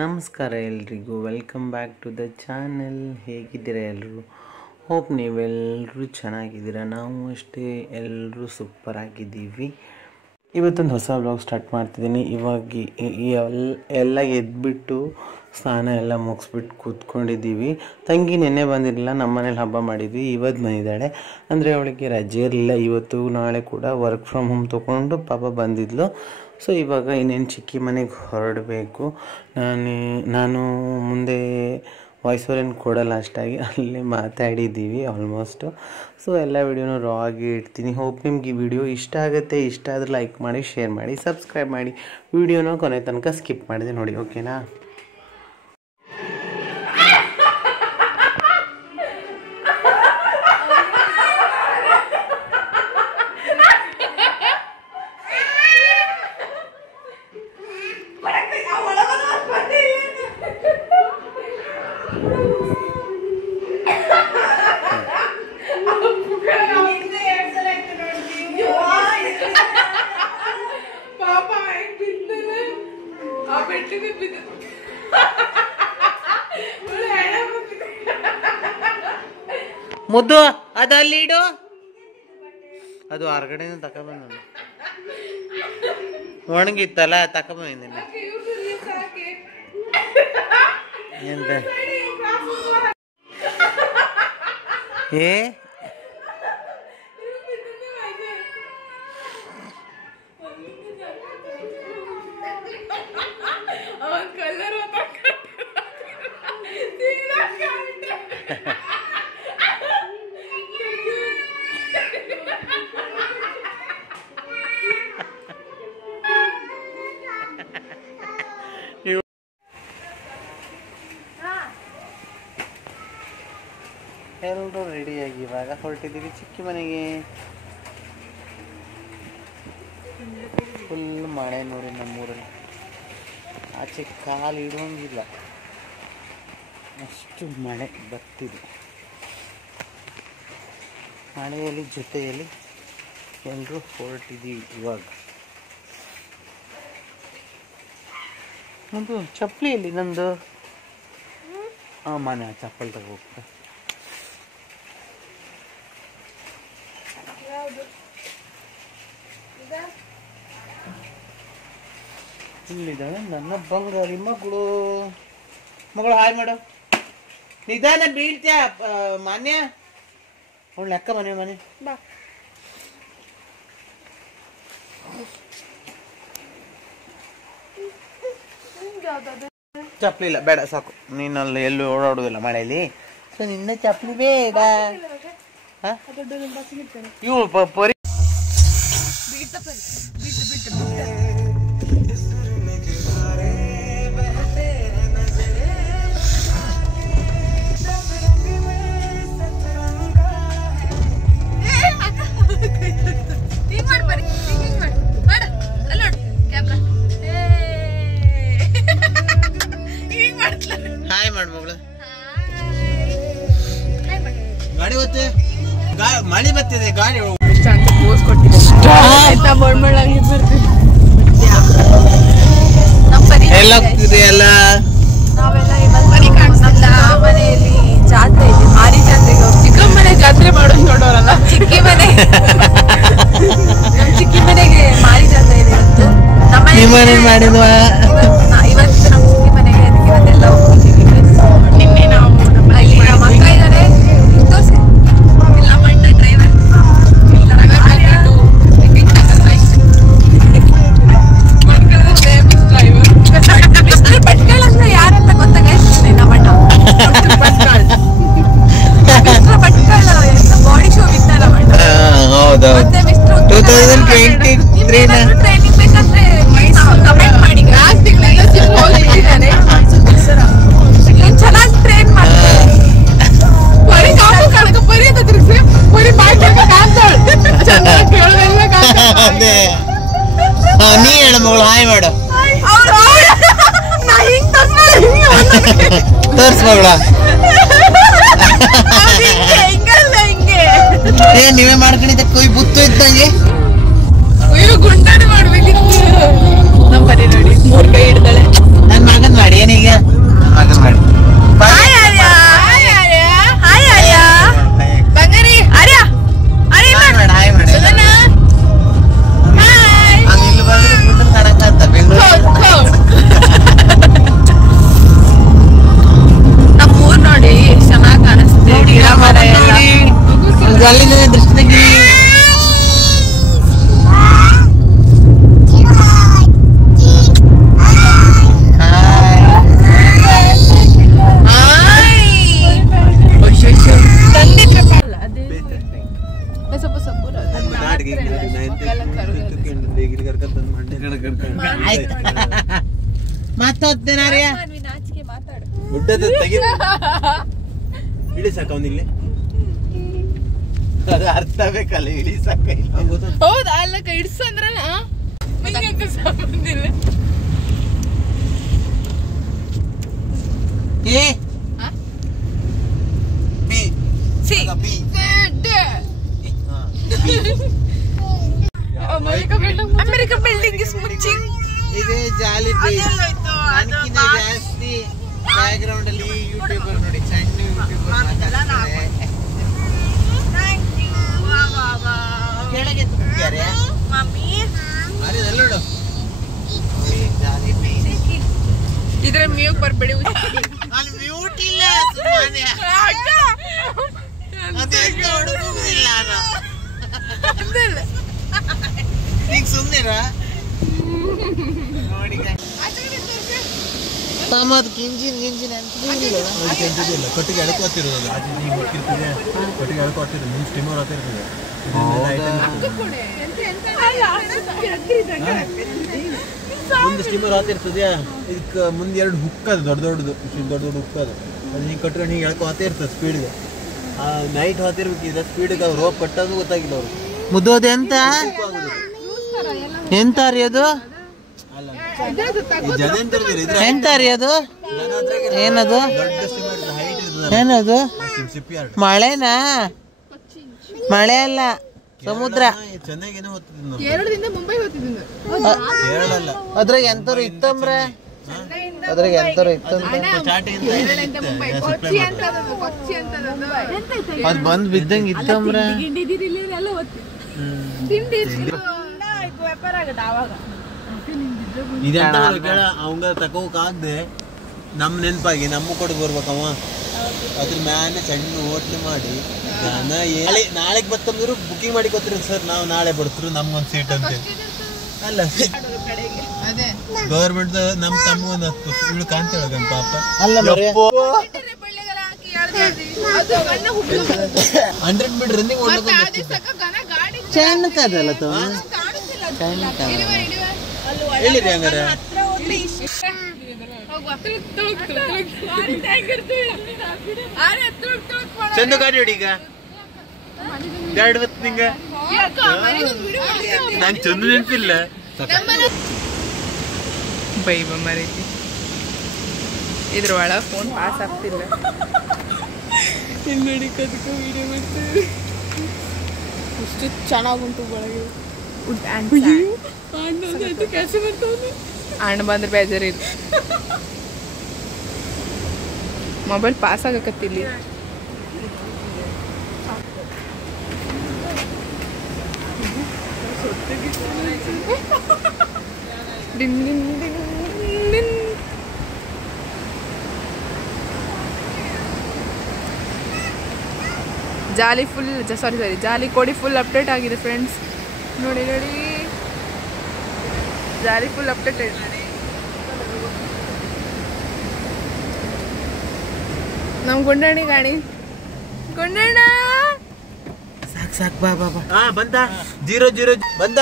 ನಮಸ್ಕಾರ ಎಲ್ರಿಗೂ, welcome back to the channel. ಹೇಗಿದ್ದೀರಾ ಎಲ್ಲರೂ? ಹೋಪ್ ನೀವೆಲ್ಲರೂ ಚೆನ್ನಾಗಿದ್ದೀರಾ. ನಾವು ಅಷ್ಟೇ ಎಲ್ಲರೂ ಸೂಪರ್ ಆಗಿದ್ದೀವಿ. ಇವತ್ತೊಂದು ಹೊಸ ವ್ಲಾಗ್ ಸ್ಟಾರ್ಟ್ ಮಾಡ್ತಿದ್ದೀನಿ. ಇವಾಗ ಎಲ್ಲ ಎದ್ಬಿಟ್ಟು ಸ್ನಾನ ಎಲ್ಲ ಮುಗಿಸ್ಬಿಟ್ಟು ಕೂತ್ಕೊಂಡಿದ್ದೀವಿ. ತಂಗಿ ನೆನ್ನೆ ಬಂದಿರಲಿಲ್ಲ, ನಮ್ಮ ಮನೇಲಿ ಹಬ್ಬ ಮಾಡಿದ್ವಿ. ಇವತ್ತು ಬಂದಿದ್ದಾಳೆ, ಅಂದರೆ ಅವಳಿಗೆ ರಜೆ ಇರಲಿಲ್ಲ. ಇವತ್ತು ನಾಳೆ ಕೂಡ ವರ್ಕ್ ಫ್ರಮ್ ಹೋಮ್ ತೊಗೊಂಡು ಪಾಪ ಬಂದಿದ್ಲು. ಸೊ ಇವಾಗ ಇನ್ನೇನು ಚಿಕ್ಕಿ ಮನೆಗೆ ಹೊರಡಬೇಕು. ನಾನು ಮುಂದೆ ವಾಯ್ಸ್ ಓವರ್ ಏನು ಕೊಡಲ್ಲ, ಅಷ್ಟಾಗಿ ಅಲ್ಲೇ ಮಾತಾಡಿದ್ದೀವಿ ಆಲ್ಮೋಸ್ಟು. ಸೊ ಎಲ್ಲ ವಿಡಿಯೋನೂ ರಾ ಆಗಿ ಇಡ್ತೀನಿ. ಹೋಪ್ ನಿಮ್ಗೆ ಈ ವಿಡಿಯೋ ಇಷ್ಟ ಆಗುತ್ತೆ. ಇಷ್ಟ ಆದರೆ ಲೈಕ್ ಮಾಡಿ, ಶೇರ್ ಮಾಡಿ, ಸಬ್ಸ್ಕ್ರೈಬ್ ಮಾಡಿ. ವಿಡಿಯೋನ ಕೊನೆ ತನಕ ಸ್ಕಿಪ್ ಮಾಡಿದೆ ನೋಡಿ, ಓಕೆನಾ? ಮುದ್ದು ಅದಲ್ಲಿ ಇಡು, ಅದು ಹೊರಗಡೆ ತಕೊಂಡ್ಬಂದ ಒಣಗಿತ್ತಲ್ಲ, ತಕೊಂಡ್ಬಂದಿದ್ದೀನಿ. ಎಂತ ಏ ಎಲ್ಲರೂ ರೆಡಿಯಾಗಿ ಇವಾಗ ಹೊರಟಿದ್ದೀವಿ ಚಿಕ್ಕಿ ಮನೆಗೆ. ಫುಲ್ ಮಳೆ ನೋಡಿ ನಮ್ಮೂರಲ್ಲಿ, ಆಚೆ ಕಾಲು ಇಡುವಂಗಿಲ್ಲ, ಅಷ್ಟು ಮಳೆ ಬರ್ತಿದೆ. ಮಳೆಯಲ್ಲಿ ಜೊತೆಯಲ್ಲಿ ಎಲ್ಲರೂ ಹೊರಟಿದ್ದೀವಿ ಇವಾಗ. ಒಂದು ಚಪ್ಪಲಿಯಲ್ಲಿ ನಂದು ಮನೆ ಚಪ್ಪಲಿ ತಗೋಗ್ತಾ ಇಲ್ಲಿದ್ದಾಳೆ ನನ್ನ ಬಂಗಾರಿ ಮಗಳು. ಹಾಯ್ ಮಾಡು, ನಿಧಾನ ಬೀಳ್ತ್ಯಾ ಮಾನ್ಯ. ಅವಳು ಲೆಕ್ಕ ಮನೆ ಬಾ. ಚಪ್ಪಲಿ ಇಲ್ಲ, ಬೇಡ ಸಾಕು. ನೀನಲ್ಲಿ ಎಲ್ಲೂ ಓಡಾಡುದಿಲ್ಲ ಮಳೆಯಲ್ಲಿ, ಸೊ ನಿನ್ನ ಚಪ್ಪಲಿ ಬೇಡ. ಇವು ಪರಿ ಹಾಯ್ ಮಾಡು ಮಗಳು. ಗಾಡಿ ಹೋಗುತ್ತೆ, ಮಳೆ ಬರ್ತಿದೆ, ಗಾಡಿ ಎಲ್ಲ ಹೋಗ್ತಿದೆ ಎಲ್ಲ. ಮನೆಯಲ್ಲಿ ಜಾತ್ರೆ ಇದೆ, ಮಾರಿ ಜಾತ್ರೆಗೆ ಚಿಕ್ಕಮ್ಮನೆ ಜಾತ್ರೆ ಮಾಡೋದು ನೋಡೋರಲ್ಲ. ಚಿಕ್ಕಿ ಮನೆಗೆ ಮಾರಿ ಜಾತ್ರೆ ಇದೆ ಇವತ್ತು. ನಿಮ್ಮನೆ ಮಾಡಿದ್ವಾ? ಇವತ್ತು ನಮ್ಮ ಚಿಕ್ಕಿ ಮನೆಗೆ ಇವತ್ತೆಲ್ಲ ಹೋಗ್ತಿದ್ದೀವಿ. ನಿನ್ನೆ ನಾವು ಅಲ್ಲಿ ನಮ್ಮ ಅಕ್ಕ ಇದ್ದಾರೆ, ದೋಸೆ ಎಲ್ಲ ಮಣ್ಣ ಡ್ರೈವರ್ ಭಟ್ಗಳಂತ ಯಾರಂತ ಗೊತ್ತಾಗೈತೆ ನಮ್ಮಣ್ಣ. ಬಾಡಿ ಶೋ ಬಿತ್ತಲ್ಲ ಮಣ್ಣ. ಮತ್ತೆ ಟ್ರೈನಿಂಗ್ ಬೇಕಂದ್ರೆ ಕಮೆಂಟ್ ಮಾಡಿ. ಚೆನ್ನಾಗಿ ಟ್ರೈನ್ ಮಾಡ್ತಾರೆ. ನೀ ಹೇಳ ಮಗಳು, ಹಾಯ್ ಮಾಡು. ತೋರ್ಸ್ ಮಗಳ, ನೀವೇ ಮಾಡ್ಕೊಂಡಿದ್ದೆ ಕೊಯ್ ಬುತ್ತು ಇದ್ದಂಗೆ. ಗುಂಡಾಡಿ ಮಾಡ್ಬೇಕಿತ್ತು. ನಮ್ಮ ಬರೀ ನೋಡಿ 3 ಕೈ ಹಿಡ್ದಾಳೆ. ನನ್ನ ಮಗನ್ ಮಾಡಿ ಏನೀಗ ಮರಿಯ ನಾಚಿಕೆ ಮಾತಾಡು. ಗುಡ್ಡದ ತೆಗಿ ಇಳಿ ಸಾಕ ಅವನಿಲ್ಲಿ ಅದು ಅರ್ಥ ಬೇಕಲ್ಲ ಇಳಿ ಸಾಕ ಹೌದಾ ಅಲ್ಲ ಇಡ್ಸು ಅಂದ್ರಲ್ಲ ಸಂಬಂಧಿಲ್ಲ. A B C B America building is ಮುಚ್ಚಿಂಗ್. ಇದೇ ಜಾಲಿ ನನಗಿಂತ ಜಾಸ್ತಿ ಬ್ಯಾಕ್ ಗ್ರೌಂಡ್ ಅಲ್ಲಿ ಯೂಟ್ಯೂಬರ್ ನೋಡಿ ಸಣ್ಣ ಯೂಟ್ಯೂಬರ್ ಕೆಳಗೆ ತುಂಬಿದ್ದಾರೆ ಮಮ್ಮಿ ಅರೆ ನೋಡು ಜಾಲಿ ಇದ್ರ ಮ್ಯೂಟ್ ಬರ್ಬೇಡಿ. ಅಲ್ಲಿ ಮ್ಯೂಟ್ ಇಲ್ಲ ಸುಮ್ಮನೆ ಅದೆಲ್ಲ ಹುಡುಗಿಲ್ಲ ಈಗ ಸುಮ್ಮನೆರ ನೋಡಿ ಸಾಮಾದ್ ಗಿಂಜಿನ್ ಕೆಂಚಿದಿಲ್ಲ ಕಟ್ಟಿಗೆ ಎಳ್ಕೊತಿರೋದು ಕಟ್ಟಿಗೆ ಎಳ್ಕೊತಿರೋದು ಮುಂದೆ ಸ್ಟಿಮರ್ ಆಗ್ತಿರ್ತದೆ ಮುಂದೆ ಸ್ಟಿಮರ್ ಆಗ್ತಿರ್ತದೆ ಇದಕ್ಕೆ ಮುಂದೆ ಎರಡು ಹುಕ್ಕದು ದೊಡ್ಡ ಹುಕ್ಕದು ಅದು ಹಿಂಗೆ ಕಟ್ಕೊಂಡು ಹಿಂಗೆ ಎಳ್ಕೊ ಆಗ್ತಾ ಇರ್ತದೆ ಸ್ಪೀಡ್ಗೆ ನೈಟ್ ಹಾತಿರ್ಬೇಕಿದ್ರೆ ಸ್ಪೀಡ್ಗೆ ಅವ್ರು ರೋಪ್ ಕಟ್ಟೋದು ಗೊತ್ತಾಗಿಲ್ಲ ಅವ್ರು ಮುದ್ದೋದೆ ಎಂತ ಎಂತ ರೀ ಅದು ಎಂತ ರೀ ಅದು ಏನದು ಏನದು ಮಳೆನಾ ಮಳೆ ಅಲ್ಲ ಸಮುದ್ರ ಚೆನ್ನಾಗೇನೋ ಕೇರಳದಿಂದ ಮುಂಬೈ ಹೋಗ್ತಿದ್ದೀನಿ. ಕೇರಳ ಅಲ್ಲ ಅದ್ರಾಗ ಎಂತರು ಇತ್ತಂಬ್ರೆ ಅದ್ರಾಗ ಎಂತರು ಇತ್ತಂದ್ರೆ ಕೊಚ್ಚಿ ಅಂತದದು ಕೊಚ್ಚಿ ಅಂತದದು ಅದ್ ಬಂದ್ ಬಿದ್ದಂಗ ಇತ್ತಂಬ್ರೆ ತಿಂಡಿ ವ್ಯಾಪಾರ ಆಗದ ಆವಾಗ ಇದೆಂತ ಕೇಳ ಅವಂಗ ತಗೋಕಾಗ್ದೆ ನಮ್ ನೆನ್ಪಾಗಿ ನಮ್ಮ ಕೊಟ್ಟು ಬರ್ಬೇಕವ ಅದ್ರ ಮ್ಯಾನೆ ಸಣ್ಣ ಹೋಟ್ಲು ಮಾಡಿ ನಾಳೆಗೆ ಬತ್ತಂದ್ರು ಬುಕಿಂಗ್ ಮಾಡಿ ಕೊತ್ತಿರ ಸರ್ ನಾವು ನಾಳೆ ಬರ್ತಿರು ನಮ್ಗೊಂದು ಸೀಟ್ ಅಂತ ಅಲ್ಲ ಗವರ್ಮೆಂಟ್ ನಮ್ ತಮ್ಮಗೊಂದು ಇವಳು ಕಾಣ್ತೇಳಗಂತ ಪಾಪ ಅಲ್ಲ 100 ಮೀಟರ್ ರನ್ನಿಂಗ್ ಚೆನ್ನಕದಲ್ಲ ತೋ ಹೇಳಿರಿ ಹಂಗಾರೆ ಚಂದ ಗಾಡಿ ಹೊಡಿ ಈಗ ಗಾಡಿ ಬತ್ ನಿಂಗ ನಂಗೆ ಚಂದ ನೆನಪಿಲ್ಲ ಬೈಬ ಮರೀತಿ ಇದ್ರ ಒಳ ಫೋನ್ ಪಾಸ್ ಆಗ್ತಿಲ್ಲ ನೋಡಿ ಕದಕ ವಿಡಿಯೋ ಮಾಡ್ತೀವಿ ಅಷ್ಟು ಚೆನ್ನಾಗುಂಟು ಒಳಗೆ ಅಣ್ಣ ಬಂದ್ರೆ ಬೇಜಾರಿಲ್ಲ ಮೊಬೈಲ್ ಪಾಸ್ ಆಗಕತ್ತಿಲ್ಲಿ ಡಿನ್ ಡಿನ್ ಡಿನ್ ಡಿನ್ ಜಾಲಿ ಫುಲ್ ಸಾರಿ ಜಾಲಿ ಕೋಡಿ ಫುಲ್ ಅಪ್ಡೇಟ್ ಆಗಿದೆ ಫ್ರೆಂಡ್ಸ್ ನೋಡಿ ಜಾಲಿ ಫುಲ್ ಅಪ್ಡೇಟ್ ಆಗಿದೆ ನಮ್ಮ ಗುಂಡಣ್ಣಿ ಗಾಣಿ ಗುಂಡಣ್ಣ ಸಾಕ್ ಬಾ ಬಾ ಬಾ ಬಂದ 0 ಬಂದ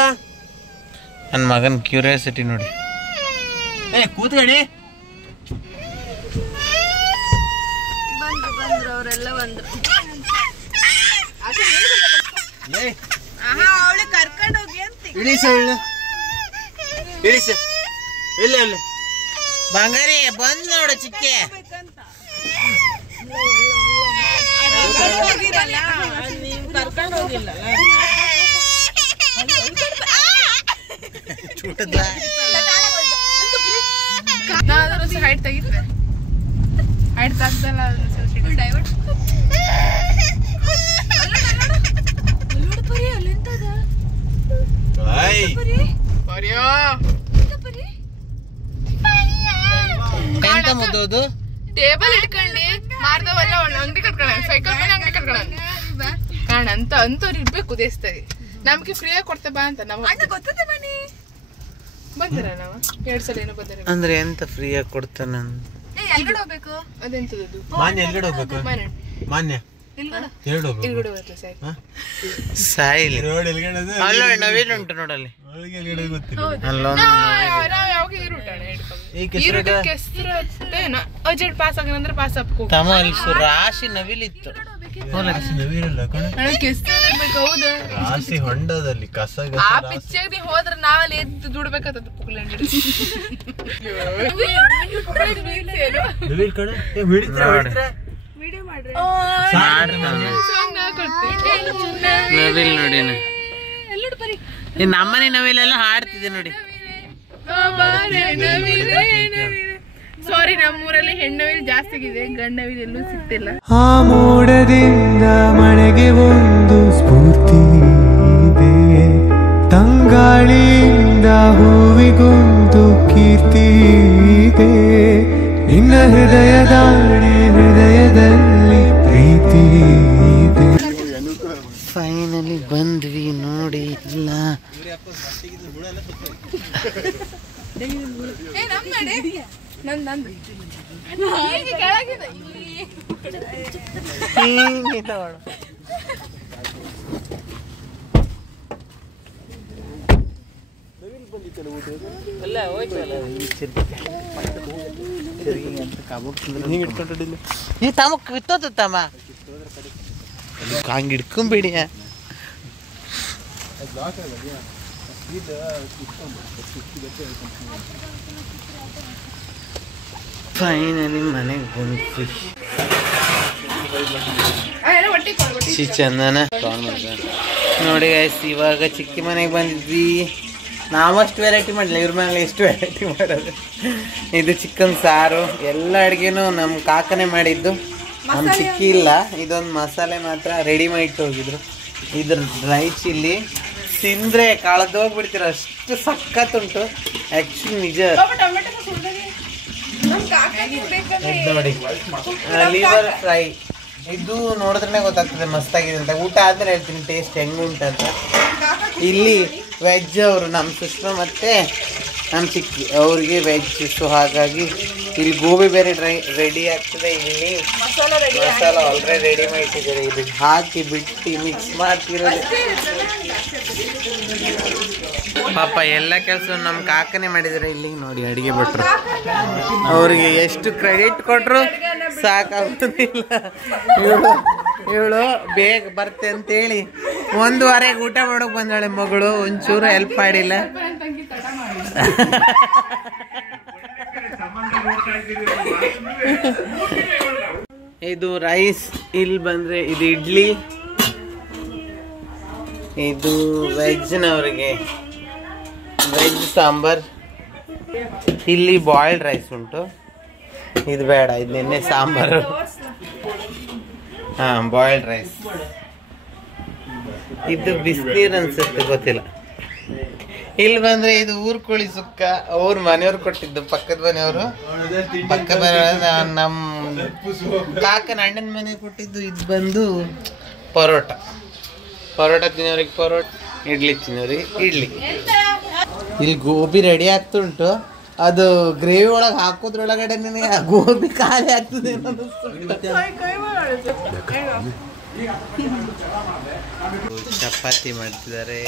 ನನ್ನ ಮಗನ್ ಕ್ಯೂರಿಯಾಸಿಟಿ ನೋಡಿ ಕೂತ್ಗಣಿ ಬಂದ್ರು ಅವರೆಲ್ಲ ಬಂದ್ರು ಅವಳು ಕರ್ಕೊಂಡು ಹೋಗಿ ಅಂತ ಇಳಿಸ ಇಲ್ಲ ಇಲ್ಲ ಬಂಗಾರಿ ಬಂದ್ ನೋಡು ಚಿಕ್ಕೆ ಕರ್ಕೊಂಡು ಹೋಗಿಲ್ಲ ನಾನಾದ್ರೂ ಹೈಟ್ ತೆಗಿತೆ ಹೈಟ್ ತೆಗ್ದಲ್ಲ ಡೈವರ್ಟ್ ಎಂತ ಮುದ್ದೋದು ಟೇಬಲ್ ಇಟ್ಕೊಂಡು ಮಾರ್ದವಲ್ಲ ಅಂಗಡಿ ಕಟ್ಕೊಳ ಸೈಕಲ್ ಮೇಲೆ ಅಂಗಡಿ ಕಟ್ಕೊಳ ಕಾಣ ಅಂತ ಅಂತವ್ರು ಇರ್ಬೇಕು ದೇಶದಾಗೆ ನಮ್ಗೆ ಫ್ರೀಯಾಗಿ ಕೊಡ್ತೇ ಬಾ ಅಂತ ನಾವು ಗೊತ್ತದೆ ಬನ್ನಿ ಬಂದಿರ ನಾವು 2 ಸಲ ಏನೋ ಬಂದಿರ ಅಂದ್ರೆ ಎಂತ ಫ್ರೀಯಾಗಿ ಕೊಡ್ತಾನ ಎಲ್ಗಡೆ ಹೋಗ್ಬೇಕು ಅದೆಂತದ್ದು ಮಾನ್ಯ ಎಲ್ಗಡೆ ಹೋಗ್ಬೇಕು ಮಾನ್ಯ ಇಲ್ಗಡೆ ಬರುತ್ತೆ ಸರ್. ಸಾಯಿಲಿ ಅಲ್ಲ ನವಿಲು ಉಂಟು ನೋಡಲ್ಲಿ ಅರ್ಜೆಂಟ್ ಪಾಸ್ ಆಗಂದ್ರೆ ಪಾಸ್ ಹಾಕೋ ತಮ್ಮ ಅಲ್ಲಿ ರಾಶಿ ನವಿಲಿತ್ತು. ರಾಶಿ ಹೊಂಡದಲ್ಲಿ ಕಸ ಆ ಪಿಚ್ಚರ್ ಹೋದ್ರೆ ನಾವಲ್ಲಿ ಎದ್ದು ದುಡ್ಬೇಕಾಗ್ತದೆ. ನವಿಲ್ ನೋಡಿ ನಮ್ಮನೆ ನವಿಲೆಲ್ಲ ಹಾಡ್ತಿದೆ ನೋಡಿ. ಸಾರಿ, ನಮ್ಮೂರಲ್ಲಿ ಹೆಣ್ಣವಿಲ್ ಜಾಸ್ತಿ ಇದೆ, ಗಂಡವಿಲ್ ಎಲ್ಲೂ ಸಿಗ್ತಿಲ್ಲ. ಆ ಮೋಡದಿಂದ ಮಳೆಗೆ ಒಂದು ಸ್ಫೂರ್ತಿ ಇದೆ, ತಂಗಾಳಿಯಿಂದ ಹೂವಿಗೊಂದು ಕೀರ್ತಿ ಇದೆ, ನಿನ್ನ ಹೃದಯದಲ್ಲಿ ಪ್ರೀತಿ ಇದೆ. ಫೈನಲಿ ಬಂದ್ವಿ ನೋಡಿ. ಇಲ್ಲ ಈ ತಮ್ಮ ಕಿತ್ತೋದ ತಮ್ಮ ಹಂಗೆ ಹಿಡ್ಕೊಂಬಿಡಿ. ಫೈನಲಿ ಮನೆಗೆ ಬಂದ್ವಿ. ಚಂದನ ನೋಡಿ ಗೈಸ್, ಇವಾಗ ಚಿಕ್ಕಿ ಮನೆಗೆ ಬಂದಿದ್ವಿ. ನಾವಷ್ಟು ವೆರೈಟಿ ಮಾಡಲಿಲ್ಲ, ಇವ್ರ ಮನೇಲಿ ಎಷ್ಟು ವೆರೈಟಿ ಮಾಡೋದು. ಇದು ಚಿಕನ್ ಸಾರು, ಎಲ್ಲ ಅಡುಗೆನೂ ನಮ್ಮ ಕಾಕನೇ ಮಾಡಿದ್ದು, ನಮ್ಮ ಚಿಕ್ಕಿ ಇಲ್ಲ. ಇದೊಂದು ಮಸಾಲೆ ಮಾತ್ರ ರೆಡಿಮೇಡ್ ಹೋಗಿದ್ರು. ಇದ್ರ ಡ್ರೈ ಚಿಲ್ಲಿ ತಿಂದರೆ ಕಳೆದೋಗ್ಬಿಡ್ತೀರ, ಅಷ್ಟು ಸಖತ್ತುಂಟು. ಆ್ಯಕ್ಚುಲಿ ನಿಜ ನೋಡಿ. ಲಿವರ್ ಫ್ರೈ ಇದು ನೋಡಿದ್ರೆ ಗೊತ್ತಾಗ್ತದೆ ಮಸ್ತಾಗಿದೆ ಅಂತ. ಊಟ ಆದ್ಮೇಲೆ ಹೇಳ್ತೀನಿ ಟೇಸ್ಟ್ ಹೆಂಗುಂಟಂತ. ಇಲ್ಲಿ ವೆಜ್ ಅವರು ನಮ್ಮ ಸಿಸ್ಟರ್ ಮತ್ತು ನಮ್ಮ ಚಿಕ್ಕಿ ಅವ್ರಿಗೆ ವೆಜ್, ಸೊ ಹಾಗಾಗಿ ಇಲ್ಲಿ ಗೋಬಿ ಬೇರೆ ರೆಡಿ ಆಗ್ತದೆ. ಇಲ್ಲಿ ಮಸಾಲ ಆಲ್ರೆಡಿ ರೆಡಿ ಮಾಡಿಟ್ಟಿದ್ದಾರೆ, ಇದು ಹಾಕಿ ಬಿಟ್ಟು ಮಿಕ್ಸ್ ಮಾಡ್ತಿರೋದು. ಪಾಪ ಎಲ್ಲ ಕೆಲಸ ನಮ್ಮ ಕಾಕನೇ ಮಾಡಿದ್ದಾರೆ. ಇಲ್ಲಿ ನೋಡಿ ಅಡುಗೆ ಭಟ್ರು, ಅವ್ರಿಗೆ ಎಷ್ಟು ಕ್ರೆಡಿಟ್ ಕೊಟ್ಟರು ಸಾಕಾಗೋದಿಲ್ಲ. ಇವಳು ಬೇಗ ಬರ್ತೆ ಅಂತೇಳಿ 1 ವಾರಕ್ಕೆ ಊಟ ಮಾಡೋಕೆ ಬಂದಾಳೆ ಮಗಳು, ಒಂಚೂರು ಹೆಲ್ಪ್ ಮಾಡಿಲ್ಲ. ಇದು ರೈಸ್, ಇಲ್ಲಿ ಬಂದ್ರೆ ಇದು ಇಡ್ಲಿ, ಇದು ವೆಜ್ನವ್ರಿಗೆ ವೆಜ್ ಸಾಂಬಾರ್. ಇಲ್ಲಿ ಬಾಯ್ಲ್ಡ್ ರೈಸ್ ಉಂಟು, ಇದು ಬೇಡ, ಇದು ನಿನ್ನೆ ಸಾಂಬಾರು. ಹಾಂ, ಬಾಯ್ಲ್ಡ್ ರೈಸ್. ಇದು ಬಿಸಿನೀರು ಅನ್ಸುತ್ತೆ, ಗೊತ್ತಿಲ್ಲ. ಇಲ್ಲಿ ಬಂದ್ರೆ ಇದು ಊರ್ ಕೋಳಿ ಸುಕ್ಕ, ಅವ್ರ ಮನೆಯವ್ರು ಕೊಟ್ಟಿದ್ದು, ಪಕ್ಕದ ಮನೆಯವರು. ಪಕ್ಕದ ಮನೆಯವ್ರು ನಮ್ಮ ಕಾಕನ ಅಣ್ಣನ ಮನೆ ಕೊಟ್ಟಿದ್ದು. ಇದು ಬಂದು ಪರೋಟ ತಿನ್ನೋರಿಗೆ ಪರೋಟ, ಇಡ್ಲಿ ತಿನ್ನೋರಿಗೆ ಇಡ್ಲಿ. ಇಲ್ಲಿ ಗೋಬಿ ರೆಡಿ ಆಗ್ತುಂಟು, ಅದು ಗ್ರೇವಿ ಒಳಗೆ ಹಾಕೋದ್ರೊಳಗಡೆ ಗೋಬಿ ಖಾಲಿ ಆಗ್ತದೆ. ಚಪಾತಿ ಮಾಡ್ತಿದ್ದಾರೆ.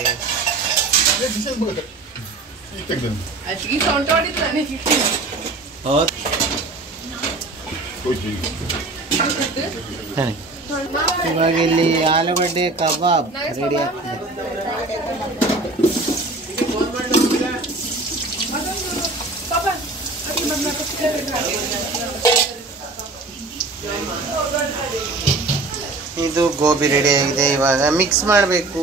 ಇವಾಗ ಇಲ್ಲಿ ಆಲೂಗಡ್ಡೆ ಕಬಾಬ್ ರೆಡಿ ಆಗ್ತದೆ. ಇದು ಗೋಬಿ ರೆಡಿ ಆಗಿದೆ, ಇವಾಗ ಮಿಕ್ಸ್ ಮಾಡಬೇಕು.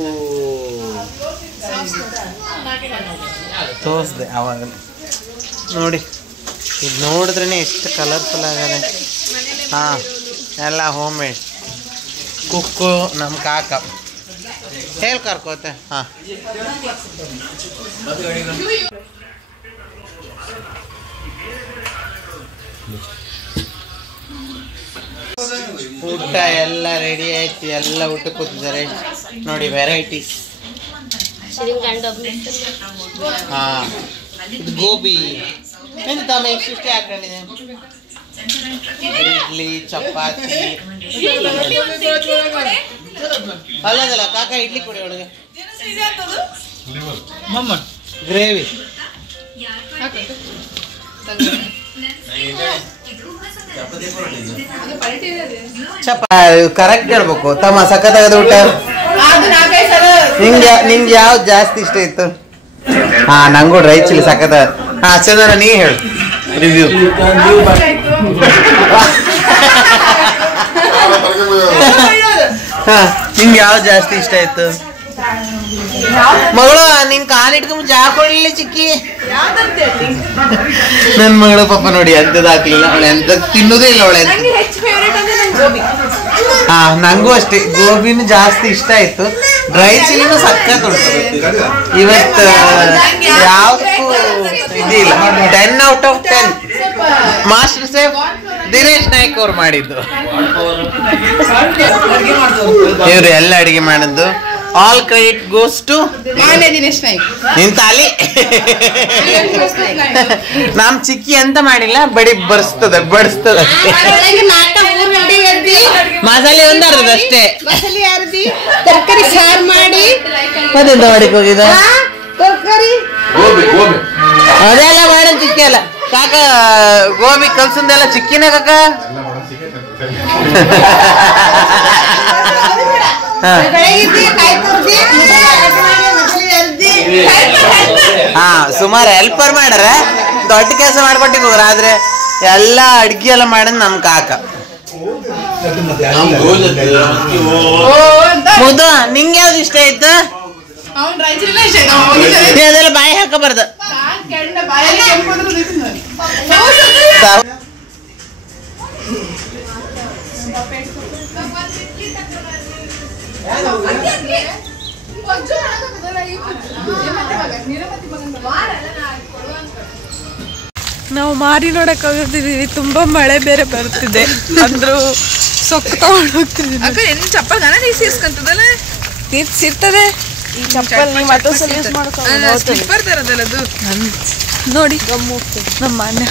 ತೋರಿಸ್ದೆ ಆವಾಗ ನೋಡಿ, ಇದು ನೋಡಿದ್ರೇ ಎಷ್ಟು ಕಲರ್ಫುಲ್ ಆಗದೆ. ಹಾಂ, ಎಲ್ಲ ಹೋಮ್ ಮೇಡ್ ಕುಕ್ಕು ನಮ್ಮ ಕಾಕ ಹೇಳಿ ಕರ್ಕೋತೆ. ಹಾಂ, ಊಟ ಎಲ್ಲ ರೆಡಿ ಆಯ್ತು, ಎಲ್ಲ ಊಟ ಕೂತಿದ್ದಾರೆ ನೋಡಿ. ವೆರೈಟೀಸ್. ಹಾಂ, ಇದು ಗೋಬಿ ಎಂತ ಇಷ್ಟೇ ಹಾಕೊಂಡಿದೆ. ಇಡ್ಲಿ ಚಪಾತಿ ಅಲ್ಲದಲ್ಲ ಕಾಕ ಇಡ್ಲಿ ಕೊಡಿ ಒಳಗೆ ಗ್ರೇವಿ ಕರೆಕ್ಟ್ ಹೇಳ್ಬೇಕು ತಮ್ಮ ಸಖತ್ತಾಗದ ಊಟ ನಿಂಗೆ ಯಾವ್ದು ಜಾಸ್ತಿ ಇಷ್ಟ ಇತ್ತು ಹಾ ನಂಗೂ ಡ್ರೈ ಚಿಲ್ಲಿ ಸಖತ್ತ ಹಾ ಚಂದ್ರ ನೀ ಹೇಳು ರಿವ್ಯೂ ಹಾ ನಿಂಗೆ ಯಾವ್ದು ಜಾಸ್ತಿ ಇಷ್ಟ ಆಯ್ತು ಮಗಳು ನಿನ್ ಕಾಲಿಟ್ಕೊಂಡ್ ಚಾ ಕೊಡ್ಲಿಲ್ಲ ಚಿಕ್ಕಿ ನನ್ ಮಗಳು ಪಾಪ ನೋಡಿ ಎಂತದ್ ಹಾಕ್ಲಿಲ್ಲ ಅವಳೆ ಎಂತ ತಿನ್ನೋದೇ ಇಲ್ಲ ಅವಳೆ ಹಾ ನಂಗೂ ಅಷ್ಟೇ ಗೋಬಿನೂ ಜಾಸ್ತಿ ಇಷ್ಟ ಆಯ್ತು ಡ್ರೈ ಚಿಲ್ಲಿನೂ ಸಖತ್ ಉಂಟು ಇವತ್ತು ಯಾವ್ದಕ್ಕೂ ಇದಿಲ್ಲ 10/10 ಮಾಸ್ಟರ್ ಸೇಫ್ ದಿನೇಶ್ ನಾಯ್ಕ್ ಅವ್ರು ಮಾಡಿದ್ದು ಇವ್ರು ಎಲ್ಲ ಅಡಿಗೆ ಮಾಡಿದ್ದು all credit goes to Dinesh Naik ನಿನ್ ತಾಲಿ ನಮ್ ಚಿಕ್ಕಿ ಅಂತ ಮಾಡಿಲ್ಲ ಬಡಿ ಬಡಿಸ್ತದ ಮಸಾಲೆ ಒಂದರ್ಧ ಅಷ್ಟೇ ತರಕಾರಿ ಸಾರು ಮಾಡಿ ಅದೆಂತ ಮಾಡಿಕ್ ಹೋಗಿದ ತರಕಾರಿ ಅದೆಲ್ಲ ಮಾಡ ಚಿಕ್ಕಿ ಅಲ್ಲ ಕಾಕ ಗೋಬಿ ಕಲ್ಸಂದೆಲ್ಲ ಚಿಕ್ಕಿನ ಕಾಕ ಹಾ ಸುಮಾರು ಹೆಲ್ಪರ್ ಮಾಡ್ಯಾರ ದೊಡ್ಡ ಕೆಲಸ ಮಾಡ್ಕೊಟ್ಟಿಗೆ ಹೋಗ್ರ ಆದ್ರೆ ಎಲ್ಲಾ ಅಡ್ಗೆ ಎಲ್ಲ ಮಾಡೋದ್ ನಮ್ ಕಾಕ ಮುದ್ದು ನಿಂಗೆ ಯಾವ್ದು ಇಷ್ಟ ಆಯ್ತು ಅದೆಲ್ಲ ಬಾಯಿ ಹಾಕಬಾರ್ದು ನಾವು ಮಾರಿ ನೋಡಕ್ ಹೋಗಿದ್ದೀವಿ ತುಂಬಾ ಮಳೆ ಬೇರೆ ಬರ್ತಿದೆ ಅಂದ್ರು ಸೊಕ್ಕ ತಗೊಂಡು ಹೋಗ್ತಿದ್ವಿ ಅಕ್ಕ ಏನ್ ಚಪ್ಪಲ್ ಗನ ನೀ ಸೇರ್ಸ್ಕೊಂತದಲ್ಲ ಸಿರ್ತದೆ ಈ ಚಪ್ಪಲ್ ನೀವು ಮತ್ತೊಂದ್ಸಲ ಯೂಸ್ ಮಾಡ್ಕೊಂಡು ಸ್ಲಿಪ್ಪರ್ ತರದಲ್ಲ ಅದು ನೋಡಿ ಗಮ್ಮು ನಮ್ಮ ಅಣ್ಣ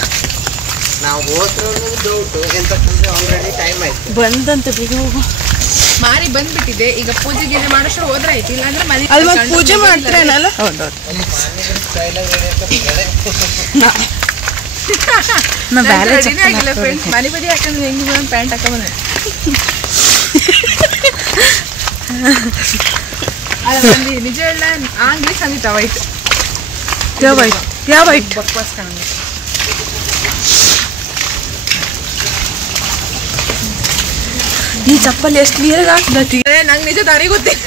ನಾವು ಆಲ್ರೆಡಿ ಟೈಮ್ ಆಯ್ತು ಬಂದಂತೆ ಬೇಗ ಹೋಗು ಮಾರಿ ಬಂದ್ಬಿಟ್ಟಿದೆ ಈಗ ಪೂಜೆ ಗೀಜೆ ಮಾಡೋಷ್ಟು ಹೋದ್ರೆ ಆಯ್ತು ಇಲ್ಲಾಂದ್ರೆ ಮನೆ ಅಲ್ಲಿ ಮತ್ತೆ ಪೂಜೆ ಮಾಡ್ತಾರೇನಲ್ಲ ಹೌದೌದು ಆಗಿಲ್ಲ ಫ್ರೆಂಡ್ಸ್ ಮನೆ ಬದಿ ಹಾಕಂದ್ರೆ ಹೆಂಗೆ ಪ್ಯಾಂಟ್ ಹಾಕೊಂಬಂದೆ ನಿಜ ಎಲ್ಲ ಆಂಗ್ಲಿ ಸಂಗೀತ ವೈಟ್ ಯಾವ ವೈಟ್ ಬಕ್ವಾಸ್ ಕಾಣಂಗೆ ಈ ಚಪ್ಪಲ್ ಎಷ್ಟು ನೀರಿಗೆ ಹಾಕ್ದತಿ ನಂಗೆ ನಿಜ ದಾರಿ ಗೊತ್ತಿಲ್ಲ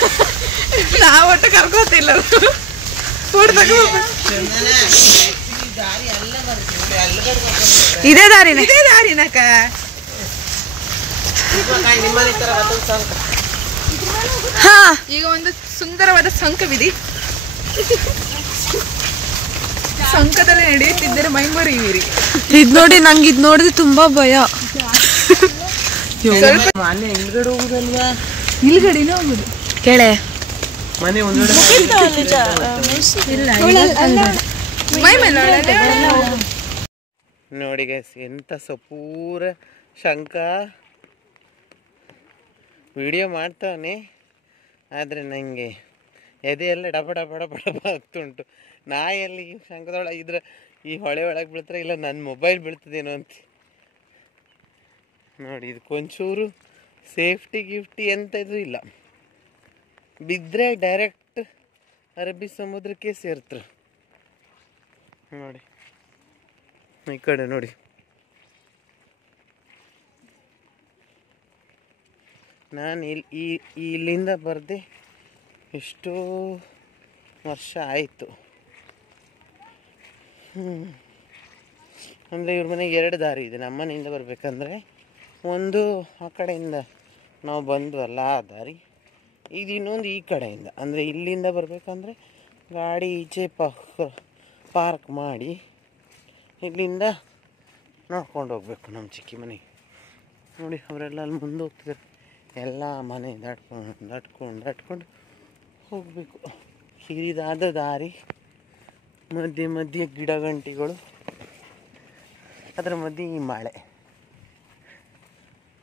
ನಾವು ಒಟ್ಟು ಕರ್ಕೋತಿಲ್ಲ ಇದೇ ದಾರಿನೇ ಇದೇ ದಾರಿನಕ ಹಾ ಈಗ ಒಂದು ಸುಂದರವಾದ ಸಂಕವಿದೆ ಸಂಕದಲ್ಲಿ ನಡೆಯುತ್ತಿದ್ದರೆ ಮೈಮರಿಯುವಿರಿ ಇದ್ ನೋಡಿ ನಂಗೆ ಇದ್ ನೋಡಿದ್ರೆ ತುಂಬಾ ಭಯ ಸ್ವಲ್ಪ ಮನೆ ಹಿಂದ್ಗಡೆ ಹೋಗುದಲ್ವಾ ಇಲ್ಗಡೆನೇ ಹೋಗುದು ಕೇಳೆ ಮನೆ ಒಂದೊಡೆ ಮೈ ಮೇಲೆ ನೋಡಿ ಗೈಸ್ ಎಂತ ಸಪೂರ ಶಂಕ ವಿಡಿಯೋ ಮಾಡ್ತಾವನೆ ಆದರೆ ನನಗೆ ಎದೆಯೆಲ್ಲ ಡಬ ಡಬ ಡಬ ಡಬ ಆಗ್ತುಂಟು ನಾಯಲ್ಲಿ ಈ ಶಂಕದೊಳಗೆ ಇದ್ರೆ ಈ ಹೊಳೆ ಒಳಗೆ ಬೀಳ್ತಾರೆ ಇಲ್ಲ ನನ್ನ ಮೊಬೈಲ್ ಬೀಳ್ತದೇನೋ ಅಂತ ನೋಡಿ ಇದಕ್ಕೊಂಚೂರು ಸೇಫ್ಟಿ ಗಿಫ್ಟಿ ಎಂತ ಇದು ಇಲ್ಲ ಬಿದ್ದರೆ ಡೈರೆಕ್ಟ್ ಅರಬ್ಬಿ ಸಮುದ್ರಕ್ಕೆ ಸೇರ್ತಾರೆ ನೋಡಿ ಈ ಕಡೆ ನೋಡಿ ನಾನು ಇಲ್ಲಿಂದ ಬರದೆ ಎಷ್ಟೋ ವರ್ಷ ಆಯಿತು ಅಂದರೆ ಇವ್ರ ಮನೆಗೆ 2 ದಾರಿ ಇದೆ ನಮ್ಮ ಮನೆಯಿಂದ ಬರಬೇಕಂದ್ರೆ ಒಂದು ಆ ಕಡೆಯಿಂದ ನಾವು ಬಂದ್ವಲ್ಲ ಆ ದಾರಿ ಇದು ಇನ್ನೊಂದು ಈ ಕಡೆಯಿಂದ ಅಂದರೆ ಇಲ್ಲಿಂದ ಬರಬೇಕಂದ್ರೆ ಗಾಡಿ ಈಚೆ ಪಾರ್ಕ್ ಮಾಡಿ ಇಲ್ಲಿಂದ ನೋಡ್ಕೊಂಡು ಹೋಗ್ಬೇಕು ನಮ್ಮ ಚಿಕ್ಕಿ ಮನೆಗೆ ನೋಡಿ ಅವರೆಲ್ಲ ಅಲ್ಲಿ ಮುಂದೆ ಹೋಗ್ತಿದ್ದಾರೆ ಎಲ್ಲ ಮನೆ ದಾಟ್ಕೊಂಡು ಹೋಗಬೇಕು ಹಿರಿದಾದ ದಾರಿ ಮಧ್ಯೆ ಮಧ್ಯೆ ಗಿಡ ಗಂಟಿಗಳು ಅದರ ಮಧ್ಯೆ ಈ ಮಳೆ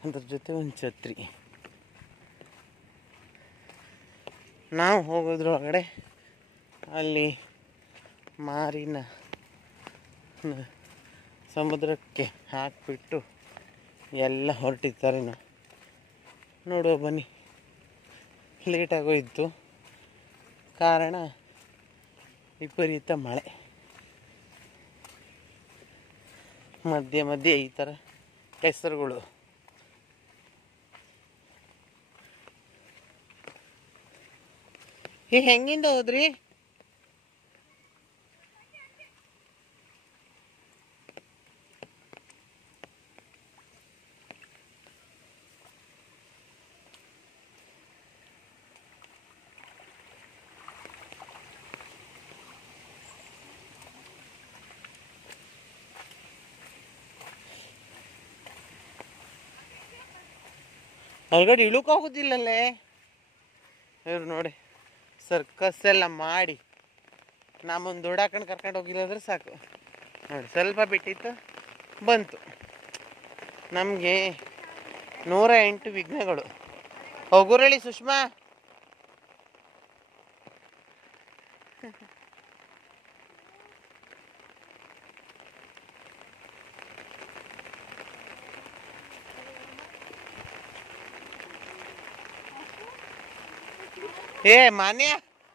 ಅದ್ರ ಜೊತೆ ಒಂದು ಛತ್ರಿ. ನಾವು ಹೋಗೋದ್ರೊಳಗಡೆ ಅಲ್ಲಿ ಮಾರಿನ ಸಮುದ್ರಕ್ಕೆ ಹಾಕಿಬಿಟ್ಟು ಎಲ್ಲ ಹೊರಟಿರ್ತಾರೆ. ನಾವು ನೋಡುವ ಬನ್ನಿ. ಲೇಟಾಗೋಯಿತು, ಕಾರಣ ವಿಪರೀತ ಮಳೆ. ಮಧ್ಯೆ ಮಧ್ಯೆ ಈ ಥರ ಕೆಸರುಗಳು. ಹೆಂಗಿಂದ ಹೋದ್ರಿ? ಒಳಗಡೆ ಇಳುಕೋಗೋದಿಲ್ಲಲ್ಲೇ. ಇವ್ರು ನೋಡಿ ಸರ್ಕಸ್ ಎಲ್ಲ ಮಾಡಿ ನಮ್ಮೊಂದು ದುಡಾಕೊಂಡು ಕರ್ಕೊಂಡು ಹೋಗಿಲ್ಲ ಅಂದ್ರೆ ಸಾಕು. ನೋಡಿ ಸ್ವಲ್ಪ ಬಿಟ್ಟಿತ್ತು, ಬಂತು. ನಮಗೆ 108 ವಿಘ್ನಗಳು. ಹೋಗುರಳಿ ಸುಷ್ಮಾ. ಏ ಮಾನ್ಯ,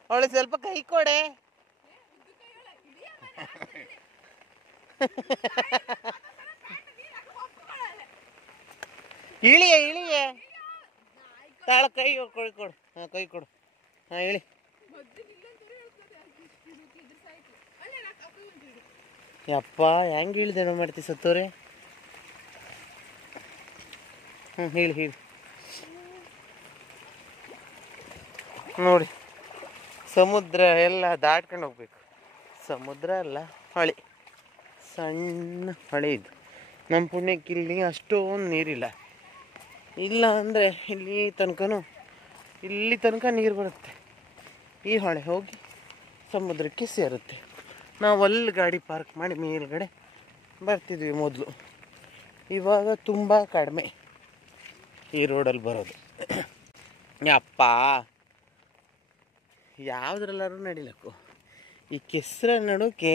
ಅವಳು ಸ್ವಲ್ಪ ಕೈ ಕೊಡೆ. ಇಳಿಯೇ ಇಳಿಯೇ, ತಾಳ ಕೈ ಕೊಡು. ಹಾಂ ಕೈ ಕೊಡು. ಹಾಂ ಇಳಿ. ಯಪ್ಪ ಹೆಂಗೆ ಇಳಿದೇನೋ ಮಾಡ್ತಿ ಸತ್ತೋರೆ. ಹೇಳಿ ಹೇಳಿ. ನೋಡಿ ಸಮುದ್ರ ಎಲ್ಲ ದಾಟ್ಕೊಂಡು ಹೋಗ್ಬೇಕು. ಸಮುದ್ರ ಅಲ್ಲ, ಹೊಳೆ, ಸಣ್ಣ ಹೊಳೆ ಇದು. ನಮ್ಮ ಪುಣ್ಯಕ್ಕೆ ಇಲ್ಲಿ ಅಷ್ಟೊಂದು ನೀರಿಲ್ಲ. ಇಲ್ಲ ಅಂದರೆ ಇಲ್ಲಿ ತನಕ ನೀರು ಬರುತ್ತೆ. ಈ ಹೊಳೆ ಹೋಗಿ ಸಮುದ್ರಕ್ಕೆ ಸೇರುತ್ತೆ. ನಾವು ಅಲ್ಲಿ ಗಾಡಿ ಪಾರ್ಕ್ ಮಾಡಿ ಮೇಲ್ಗಡೆ ಬರ್ತಿದ್ವಿ ಮೊದಲು. ಇವಾಗ ತುಂಬ ಕಡಿಮೆ ಈ ರೋಡಲ್ಲಿ ಬರೋದು. ಯಪ್ಪ ಯಾವುದ್ರಲ್ಲಾರು ನಡಿಲಕ್ಕು, ಈ ಕೆಸರ ನಡುಕ್ಕೆ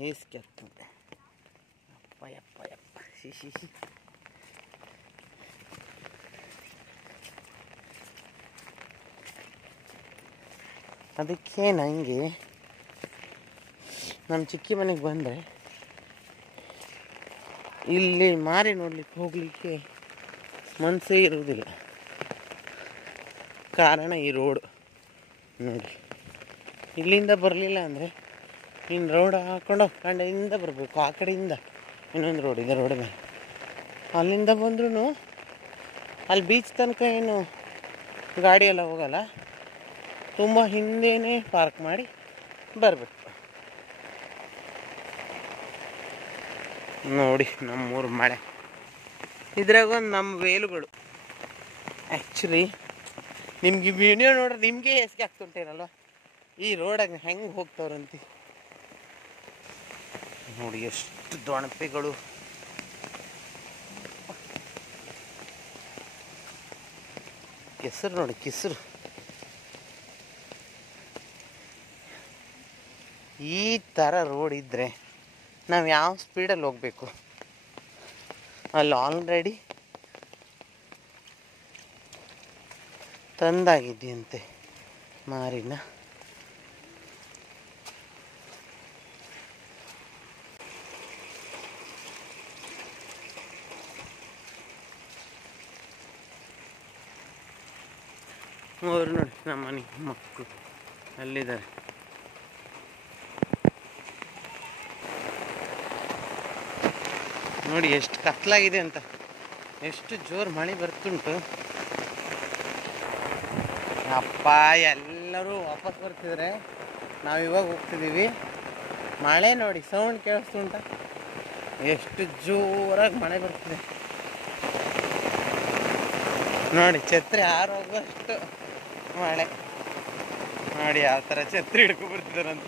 ಹೇಸ್ಕೆತ್ತಂತೆ. ಯಪ್ಪ ಯಪ್ಪ ಯಪ್ಪ ಶಿಶಿ. ಅದಕ್ಕೆ ನನಗೆ ನಮ್ಮ ಚಿಕ್ಕಿ ಮನೆಗೆ ಬಂದರೆ ಇಲ್ಲಿ ಮಾರಿ ನೋಡ್ಲಿಕ್ಕೆ ಹೋಗಲಿಕ್ಕೆ ಮನಸ್ಸೇ ಇರುವುದಿಲ್ಲ. ಕಾರಣ ಈ ರೋಡ್ ನೋಡಿ. ಇಲ್ಲಿಂದ ಬರಲಿಲ್ಲ ಅಂದರೆ ಇನ್ನು ರೋಡ್ ಹಾಕೊಂಡು ಕಂಡೆಯಿಂದ ಬರಬೇಕು. ಆ ಕಡೆಯಿಂದ ಇನ್ನೊಂದು ರೋಡ್ ಇದೆ, ರೋಡ್ ಮೇಲೆ. ಅಲ್ಲಿಂದ ಬಂದ್ರೂ ಅಲ್ಲಿ ಬೀಚ್ ತನಕ ಏನು ಗಾಡಿ ಎಲ್ಲ ಹೋಗಲ್ಲ. ತುಂಬ ಹಿಂದೆನೇ ಪಾರ್ಕ್ ಮಾಡಿ ಬರಬೇಕು. ನೋಡಿ ನಮ್ಮೂರು ಮಳೆ. ಇದ್ರಾಗೊಂದು ನಮ್ಮ ವೇಲುಗಳು. ಆ್ಯಕ್ಚುಲಿ ನಿಮ್ಗೆ ವಿಡಿಯೋ ನೋಡ್ರೆ ನಿಮಗೆ ಹೆಸ್ಗೆ ಆಗ್ತುಂಟೇನಲ್ವ ಈ ರೋಡಾಗ ಹೆಂಗೆ ಹೋಗ್ತಾವ್ರಂತ. ನೋಡಿ ಎಷ್ಟು ದೊಣಪೆಗಳು. ಕೆಸರು ನೋಡಿ, ಕೆಸರು. ಈ ಥರ ರೋಡ್ ಇದ್ದರೆ ನಾವು ಯಾವ ಸ್ಪೀಡಲ್ಲಿ ಹೋಗಬೇಕು? ಅಲ್ಲಿ ಆಲ್ರೆಡಿ ತಂದಾಗಿದೆಯಂತೆ ಮಾರಿನ. ಅವರು ನೋಡಿ ನಮ್ಮ ಮನೆ ಮಕ್ಕಳು ಅಲ್ಲಿದ್ದಾರೆ. ನೋಡಿ ಎಷ್ಟು ಕತ್ಲಾಗಿದೆ ಅಂತ, ಎಷ್ಟು ಜೋರು ಮಳೆ ಬರ್ತುಂಟು. ಅಪ್ಪ ಎಲ್ಲರೂ ವಾಪಸ್ ಬರ್ತಿದ್ರೆ ನಾವು ಇವಾಗ ಹೋಗ್ತಿದ್ದೀವಿ. ಮಳೆ ನೋಡಿ ಸೌಂಡ್ ಕೇಳಿಸ್ತುಂಟ, ಎಷ್ಟು ಜೋರಾಗಿ ಮಳೆ ಬರ್ತಿದೆ ನೋಡಿ. ಛತ್ರಿ ಹಾರೋಗುವಷ್ಟು ಮಳೆ ನೋಡಿ. ಯಾವ ಥರ ಛತ್ರಿ ಹಿಡ್ಕೊ ಬರ್ತಿದಾರಂತ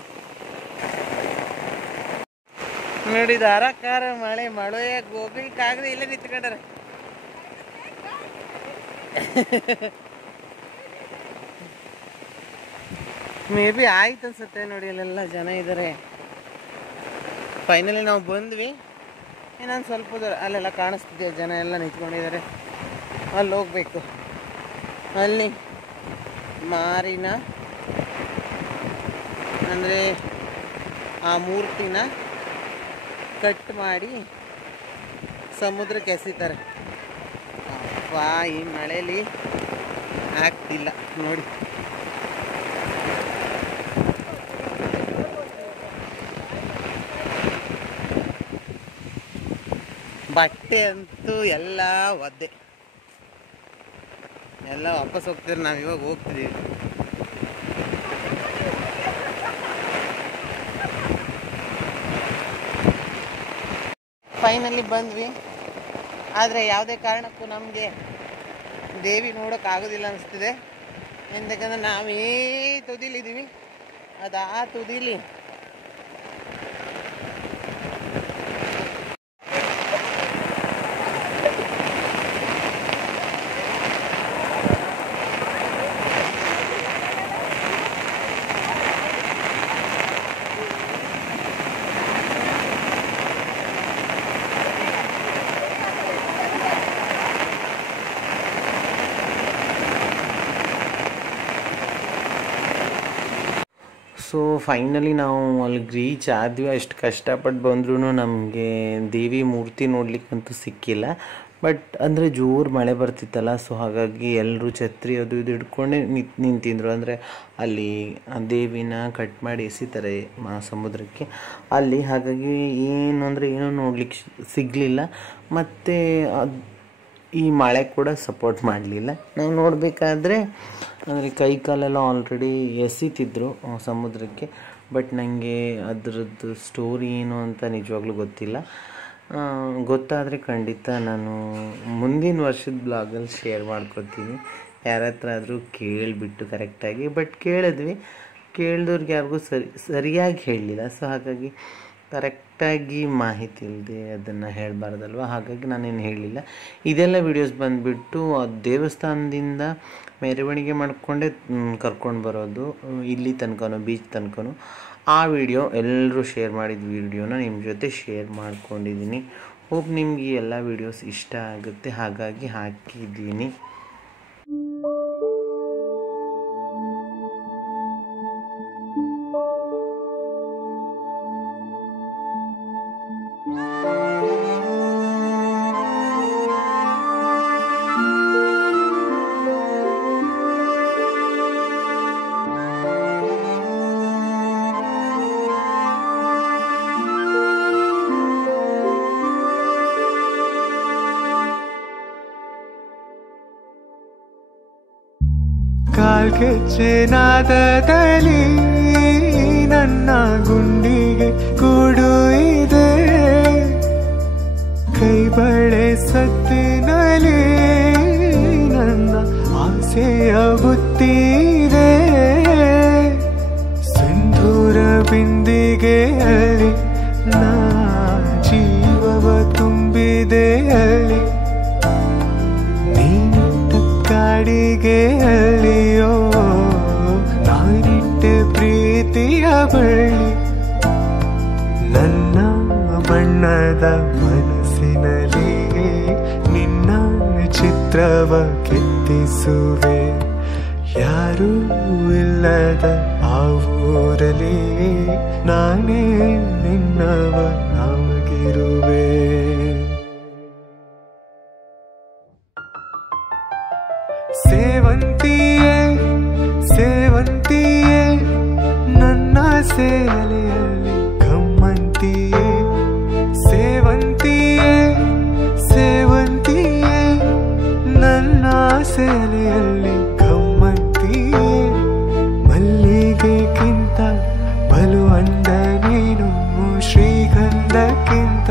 ನೋಡಿ ಧಾರಾಕಾರ ಮಳೆ ಮಳೆಯಾಗ ಹೋಗ್ಲಿಕ್ಕಾಗದೆ ಇಲ್ಲೇ ನಿಂತ್ಕೊಂಡಾರೆ. ಮೇ ಬಿ ಆಯ್ತು ಅನ್ಸುತ್ತೆ. ನೋಡಿ ಅಲ್ಲೆಲ್ಲ ಜನ ಇದ್ದಾರೆ. ಫೈನಲಿ ನಾವು ಬಂದ್ವಿ. ಇನ್ನೊಂದು ಸ್ವಲ್ಪ ದೂರ ಅಲ್ಲೆಲ್ಲ ಕಾಣಿಸ್ತಿದೆ ಜನ ಎಲ್ಲ ನಿಂತ್ಕೊಂಡಿದ್ದಾರೆ. ಅಲ್ಲಿ ಹೋಗ್ಬೇಕು. ಅಲ್ಲಿ ಮಾರಿನ ಅಂದರೆ ಆ ಮೂರ್ತಿನ ಕಟ್ ಮಾಡಿ ಸಮುದ್ರಕ್ಕೆ ಎಸಿತಾರೆ. ಅಪ್ಪ ಈ ಮಳೆಯಲ್ಲಿ ಆಗ್ತಿಲ್ಲ ನೋಡಿ. ಬಟ್ಟೆ ಅಂತೂ ಎಲ್ಲ ಒದ್ದೆ, ಎಲ್ಲ ವಾಪಸ್ ಹೋಗ್ತೀರಿ. ನಾವು ಇವಾಗ ಹೋಗ್ತಿದ್ದೀವಿ. ಫೈನಲಿ ಬಂದ್ವಿ. ಆದರೆ ಯಾವುದೇ ಕಾರಣಕ್ಕೂ ನಮಗೆ ದೇವಿ ನೋಡೋಕ್ಕಾಗೋದಿಲ್ಲ ಅನಿಸ್ತಿದೆ. ಎಂತಕ್ಕಂದ್ರೆ ನಾವೇ ತುದಿಲಿದ್ದೀವಿ, ಅದು ಆ ತುದಿಲಿ ಸೊ ಫೈನಲಿ ನಾವು ಅಲ್ಲಿಗೆ ರೀಚ್ ಆದ್ವಿ. ಅಷ್ಟು ಕಷ್ಟಪಟ್ಟು ಬಂದ್ರೂ ನಮಗೆ ದೇವಿ ಮೂರ್ತಿ ನೋಡ್ಲಿಕ್ಕಂತೂ ಸಿಕ್ಕಿಲ್ಲ. ಬಟ್ ಅಂದರೆ ಜೋರು ಮಳೆ ಬರ್ತಿತ್ತಲ್ಲ, ಸೊ ಹಾಗಾಗಿ ಎಲ್ಲರೂ ಛತ್ರಿ ಅದು ಇದು ಹಿಡ್ಕೊಂಡೆ ನಿಂತಿದ್ರು. ಅಂದರೆ ಅಲ್ಲಿ ದೇವಿನ ಕಟ್ ಮಾಡಿ ಎಸಿತಾರೆ ಸಮುದ್ರಕ್ಕೆ ಅಲ್ಲಿ. ಹಾಗಾಗಿ ಏನು ಅಂದರೆ ಏನೂ ನೋಡ್ಲಿಕ್ಕೆ ಸಿಗಲಿಲ್ಲ. ಮತ್ತು ಈ ಮಳೆ ಕೂಡ ಸಪೋರ್ಟ್ ಮಾಡಲಿಲ್ಲ. ನಾವು ನೋಡಬೇಕಾದ್ರೆ ಅಂದರೆ ಕೈ ಕಾಲೆಲ್ಲ ಆಲ್ರೆಡಿ ಎಸಿತಿದ್ರು ಸಮುದ್ರಕ್ಕೆ. ಬಟ್ ನನಗೆ ಅದರದ್ದು ಸ್ಟೋರಿ ಏನು ಅಂತ ನಿಜವಾಗ್ಲೂ ಗೊತ್ತಿಲ್ಲ. ಗೊತ್ತಾದರೆ ಖಂಡಿತ ನಾನು ಮುಂದಿನ ವರ್ಷದ ಬ್ಲಾಗಲ್ಲಿ ಶೇರ್ ಮಾಡ್ಕೊತೀನಿ. ಯಾರ ಹತ್ರ ಆದರೂ ಕೇಳಿಬಿಟ್ಟು ಕರೆಕ್ಟಾಗಿ. ಬಟ್ ಕೇಳಿದವ್ರಿಗೆ ಯಾರಿಗೂ ಸರಿಯಾಗಿ ಹೇಳಲಿಲ್ಲ. ಸೊ ಹಾಗಾಗಿ ಕರೆಕ್ಟಾಗಿ ಮಾಹಿತಿ ಇಲ್ಲದೆ ಅದನ್ನು ಹೇಳಬಾರ್ದಲ್ವ. ಹಾಗಾಗಿ ನಾನೇನು ಹೇಳಲಿಲ್ಲ. ಇದೆಲ್ಲ ವೀಡಿಯೋಸ್ ಬಂದುಬಿಟ್ಟು ದೇವಸ್ಥಾನದಿಂದ ಮೆರವಣಿಗೆ ಮಾಡಿಕೊಂಡೇ ಕರ್ಕೊಂಡು ಬರೋದು ಇಲ್ಲಿ ತನಕನೂ, ಬೀಚ್ ತನಕನೂ. ಆ ವಿಡಿಯೋ ಎಲ್ಲರೂ ಶೇರ್ ಮಾಡಿದ ವಿಡಿಯೋನ ನಿಮ್ಮ ಜೊತೆ ಶೇರ್ ಮಾಡ್ಕೊಂಡಿದ್ದೀನಿ. ಹೋಪ್ ನಿಮ್ಗೆ ಈ ಎಲ್ಲ ವೀಡಿಯೋಸ್ ಇಷ್ಟ ಆಗುತ್ತೆ, ಹಾಗಾಗಿ ಹಾಕಿದ್ದೀನಿ. ಕಾಲ್ಗೆಚ್ಚೆನಾದದಲ್ಲಿ ನನ್ನ ಗುಂಡಿಗೆ ಕೂಡು ಇದೆ, ಕೈ ಬಳೆ ಸತ್ತಿನಲ್ಲಿ ನನ್ನ ಆಸೆಯ ಬುತ್ತಿದೆ. ಸಿಂಧೂರ ಬಿಂದಿಗೆಯಲ್ಲಿ ನಾ ಜೀವವ ತುಂಬಿದೆಯಲ್ಲಿ, ನೀನಿಟ್ಟ ಕಾಡಿಗೆಯಲ್ಲಿಯೋ ನಾನಿಟ್ಟೆ ಪ್ರೀತಿಯ ಬಳ್ಳಿ. ನನ್ನ ಬಣ್ಣದ ಮನಸ್ಸಿನಲ್ಲಿ ನಿನ್ನ ಚಿತ್ರವ ಕೆತ್ತಿಸುವೆ. ಯಾರೂ ಇಲ್ಲದ ಆ ಊರಲ್ಲಿ ನಾನೇ ನಿನ್ನವನಾಗಿರುವೆ. ಸೇವಂತಿಯೇ ಸೇವಂತಿಯೇ ನನ್ನ ಸೇಲೆಯಲ್ಲಿ ಗಮ್ಮಂತಿಯೇ. ಸೇವಂತಿಯೇ ಸೇವಂತಿಯೇ ನನ್ನ ಸೇಲೆಯಲ್ಲಿ ಗಮ್ಮಂತಿಯೇ. ಮಲ್ಲಿಗೆಗಿಂತ ಬಲು ಅಂದ ನೀನು, ಶ್ರೀಗಂಧಕ್ಕಿಂತ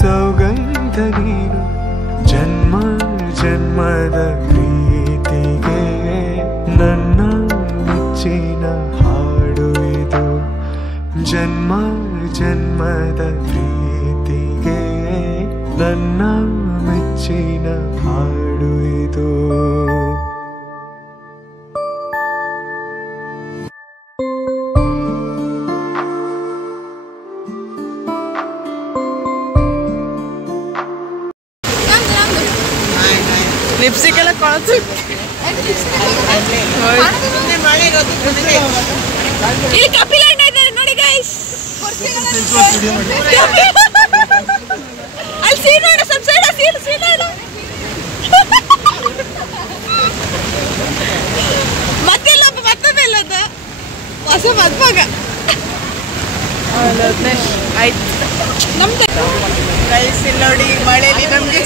ಸೌಗಂಧ ನೀನು. ಜನ್ಮ ಜನ್ಮದ ಪ್ರೀತಿಗೆ ನನ್ನ ನೆಚ್ಚಿನ ಹಾಡು ಇದು. ಜನ್ಮ ಜನ್ಮದ ಪ್ರೀತಿಗೆ ನನ್ನ ಮೆಚ್ಚಿನ ಹಾಡು ಇದು. ಲಿಪ್ಸ್ಟಿಕ್ ಎಲ್ಲ ಕೊಳತು ಇಲ್ಲಿ ಕಪಿಲ್ ಅಣ್ಣ ಇದ್ದಾರೆ ನೋಡಿ ಗೈಸ್. ಅಲ್ಲಿ ಸೀನ್ ನೋಡ ಸಬ್ಸೈಡ್ ಸೀನ್ ನೋಡ ಮತ್ತೆಲ್ಲ ಮತ್ತೊಂದೆಲ್ಲದ ಹೊಸ ಮದ್ಮಗ ಆಯ್ತು ನಮ್ದು ಗೈಸ್. ಇಲ್ಲಿ ನೋಡಿ ಮಳೆಯಲ್ಲಿ ನಮ್ಗೆ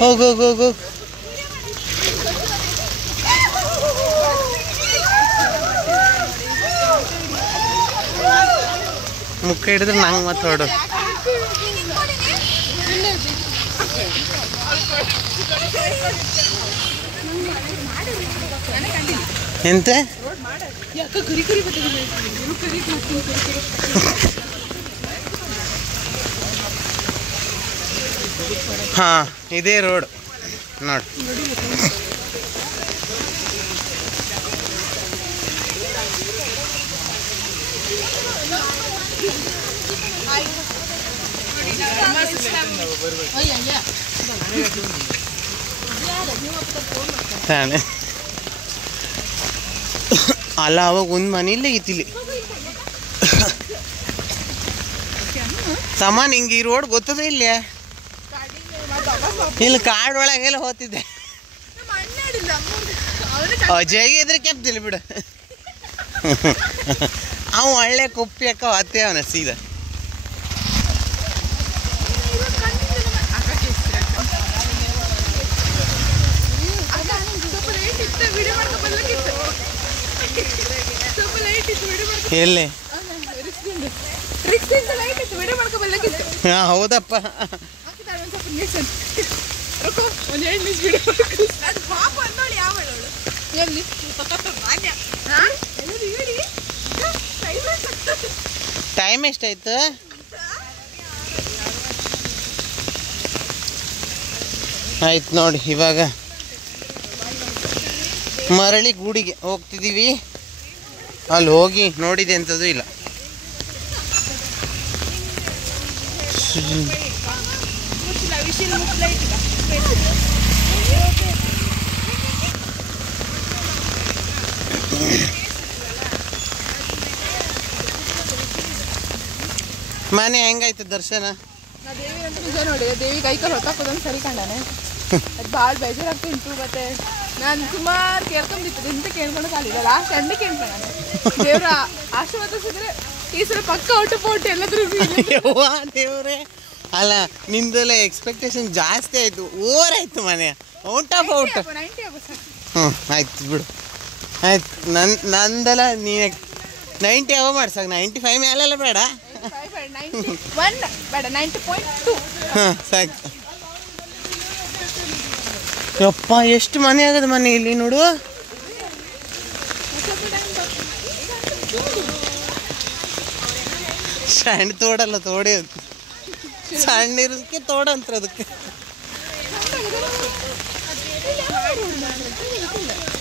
ಹೋಗು ಹೋಗು ಹೋಗು. ಮುಖ ಹಿಡಿದ್ರೆ ನಂಗೆ ಮತ್ತೆ ಹೊಡು. ಎಂತ ಹಾ ಇದೇ ರೋಡ್ ನೋಡಿ. ಅಲ್ಲ ಅವಾಗ ಒಂದು ಮನೆ ಇಲ್ಲೇ ಇತ್ತಿಲ್ಲಿ ಸಾಮಾನ್ ಹಿಂಗೆ ಈ ರೋಡ್ ಗೊತ್ತದ ಇಲ್ಲೇ ಇಲ್ಲಿ ಕಾಡ್ ಒಳಗೆಲ್ಲ ಹೋಗ್ತಿದ್ದೆ. ಅಜಯ್ ಇದ್ರೆ ಕೆಪ್ತಿಲ್ಲ ಬಿಡು. ಅವ ಒಳ್ಳೆ ಕುಪ್ಪಿ ಅಕ್ಕ ಹತ್ತೆ ಅವನ ಸೀದಾ. ಎಲ್ಲಿ ಹೌದಪ್ಪ. ಟೈಮ್ ಎಷ್ಟಾಯ್ತು? ಆಯ್ತು ನೋಡಿ, ಇವಾಗ ಮರಳಿ ಗೂಡಿಗೆ ಹೋಗ್ತಿದ್ದೀವಿ. ಅಲ್ಲಿ ಹೋಗಿ ನೋಡಿದೆ ಅಂತದ್ದು ಇಲ್ಲ. ಮನೆ ಹೆಂಗಾಯ್ತು ದರ್ಶನ? ದೇವಿ ಅಂತ ನಿಜ ನೋಡಿದೆ. ದೇವಿ ಕೈ ಕಾಲು ಹೊತ್ತಾಕೋದಂತ ಸರಿ ಕಂಡಾನೆ. ಅದು ಭಾಳ ಬೇಜಾರಾಗ್ತುಂಟು. ಮತ್ತೆ ನಾನು ಸುಮಾರು ಕೇಳ್ಕೊಂಬಿಟ್ಟಿದ್ದೆ, ಇಂತ ಕೇಳ್ಕೊಂಡು ಕಾಲಿಲ್ಲ. ಲಾಸ್ಟ್ ಎಂಡೆ ಕೇಳ್ಕೊಂಡ ದೇವ್ರ ಆಶೀರ್ವಾದ ಸಿದ್ರೆ ಈ ಸಲ ಪಕ್ಕ ಔಟ್ ಎಲ್ಲಾದ್ರೂ ದೇವ್ರೆ. ಅಲ್ಲ ನಿಂದೆಲ್ಲ ಎಕ್ಸ್ಪೆಕ್ಟೇಷನ್ ಜಾಸ್ತಿ ಆಯ್ತು, ಓವರ್ ಆಯ್ತು ಮನೆ. Out of out. ಹ್ಞೂ ಆಯ್ತು ಬಿಡು. ಆಯ್ತು ನಂದೆಲ್ಲ ನೀನು 90 ಯಾವ ಮಾಡ್ಸಾಕ 95 ಮೇಲೆಲ್ಲ ಬೇಡ. ಹಾಂ ಸಾಕು. ಯಪ್ಪ ಎಷ್ಟು ಮನೆ ಆಗದ ಮನೆ ಇಲ್ಲಿ ನೋಡು. ಸಣ್ಣ ತೋಡಲ್ಲ, ತೋಡಿ ಸಣ್ಣ ಇರೋದಕ್ಕೆ ತೋಡ ಅಂತಾರೆ ಅದಕ್ಕೆ.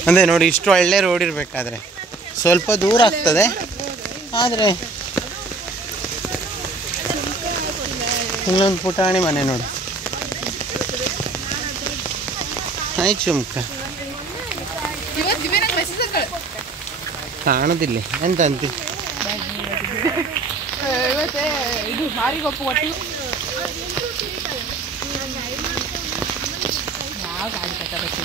ಅಂದರೆ ನೋಡಿ, ಇಷ್ಟು ಒಳ್ಳೆ ರೋಡ್ ಇರಬೇಕಾದ್ರೆ ಸ್ವಲ್ಪ ದೂರ ಆಗ್ತದೆ. ಆದರೆ ಇಲ್ಲೊಂದು ಪುಟಾಣಿ ಮನೆ ನೋಡಿ. ಆಯ್ತು ಚುಮ್ಕ ಕಾಣುದಿಲ್ಲ ಎಂತ ಅಂತಿ. ಇದು ಮಾರಿಗೊಪ್ಪು ಒಟ್ಟು ಯಾವ ಗಾಡಿ ಕಟ್ಟಬೇಕು.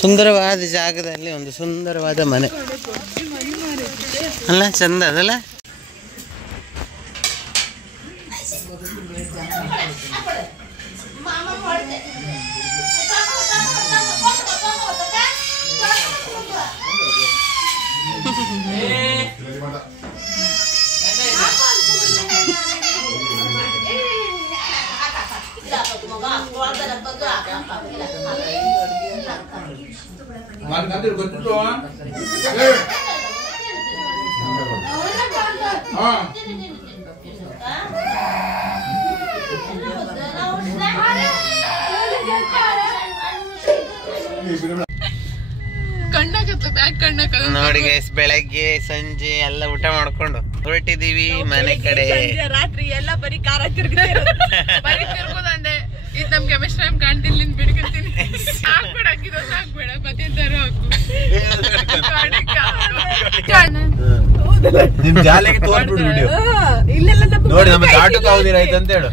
ಸುಂದರವಾದ ಜಾಗದಲ್ಲಿ ಒಂದು ಸುಂದರವಾದ ಮನೆ ಅಲ್ಲ, ಚಂದ ಅದಲ್ಲ. ನೋಡಿ ಗೈಸ್, ಬೆಳಗ್ಗೆ ಸಂಜೆ ಎಲ್ಲ ಊಟ ಮಾಡ್ಕೊಂಡು ಹೊರಟಿದೀವಿ ಮನೆ ಕಡೆ. ರಾತ್ರಿ ಎಲ್ಲ ಬರೀ ಕಾರ ತಿರುಗೋದಂದೆ. ಇದು ನಮ್ ಕೆಮಿಸ್ಟ್ರಿ ಕಾಣ್ತಿಲ್ಲ, ನಿನ್ ಬಿಡ್ಕೊತೀನಿ. ಹಾಕ್ಬೇಡ, ಹಾಕಿದ ಹಾಕ್ಬೇಡ, ಮತ್ತೆ ತರ ನಿಮ್ ಜಾಲಿಗೆ ತೋರ್ಬಿಡು ವಿಡಿಯೋ ನೋಡಿ, ನಮ್ಮ ಚಾಟಕ್ಕೆ ಆಗುದಿಲ್ಲ ಅಂತ ಹೇಳು.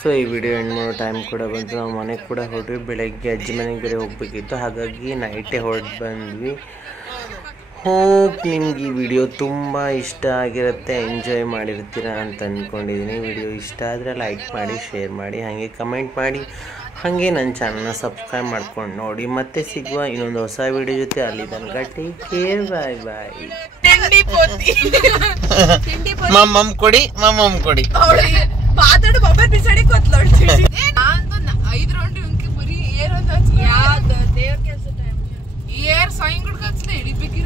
ಸೊ ಈ ವಿಡಿಯೋ ಎಂಡ್ ಮಾಡೋ ಟೈಮ್ ಕೂಡ ಬಂತು. ನಾವು ಮನೆಗೆ ಕೂಡ ಹೊರಟ್ವಿ. ಬೆಳಗ್ಗೆ ಅಜ್ಜಿ ಮನೆಗೆ ಬೇರೆ ಹೋಗ್ಬೇಕಿತ್ತು, ಹಾಗಾಗಿ ನೈಟೇ ಹೊರಟು ಬಂದ್ವಿ. ಹೋಪ್ ನಿಮ್ಗೆ ಈ ವಿಡಿಯೋ ತುಂಬ ಇಷ್ಟ ಆಗಿರುತ್ತೆ, ಎಂಜಾಯ್ ಮಾಡಿರ್ತೀರ ಅಂತ ಅಂದ್ಕೊಂಡಿದ್ದೀನಿ. ವಿಡಿಯೋ ಇಷ್ಟ ಆದರೆ ಲೈಕ್ ಮಾಡಿ, ಶೇರ್ ಮಾಡಿ, ಹಾಗೆ ಕಮೆಂಟ್ ಮಾಡಿ, ಹಾಗೆ ನನ್ನ ಚಾನಲ್ನ ಸಬ್ಸ್ಕ್ರೈಬ್ ಮಾಡ್ಕೊಂಡು ನೋಡಿ. ಮತ್ತೆ ಸಿಗುವ ಇನ್ನೊಂದು ಹೊಸ ವಿಡಿಯೋ ಜೊತೆ. ಅಲ್ಲಿ ತನಕ ಟೇಕ್ ಕೇರ್, ಬಾಯ್ ಬಾಯ್. ಮಮ್ಮಮ್ ಕೊಡಿ, ಮಮ್ಮಮ್ ಕೊಡಿ. ಮಾತಾಡು ಮೊಬೈಲ್ ಬಿಸಾಡಿ ಕೊತ್ಲಾಡ್ತೀನಿ. 5 ರೌಂಡ್ ಇವ್ನಿಗೆ ಬರೀ ಏರ್ ಅಂತ ಹಚ್ಚಲ. ಯಾವ್ದು ದೇವ್ರ ಕೆಲಸ ಟೈಮ್ ಏರ್ ಸೈನ್ ಗುಡ್ಕ ಹಚ್ಚದೆ ಹಿಡಿಬೇಕಿರ.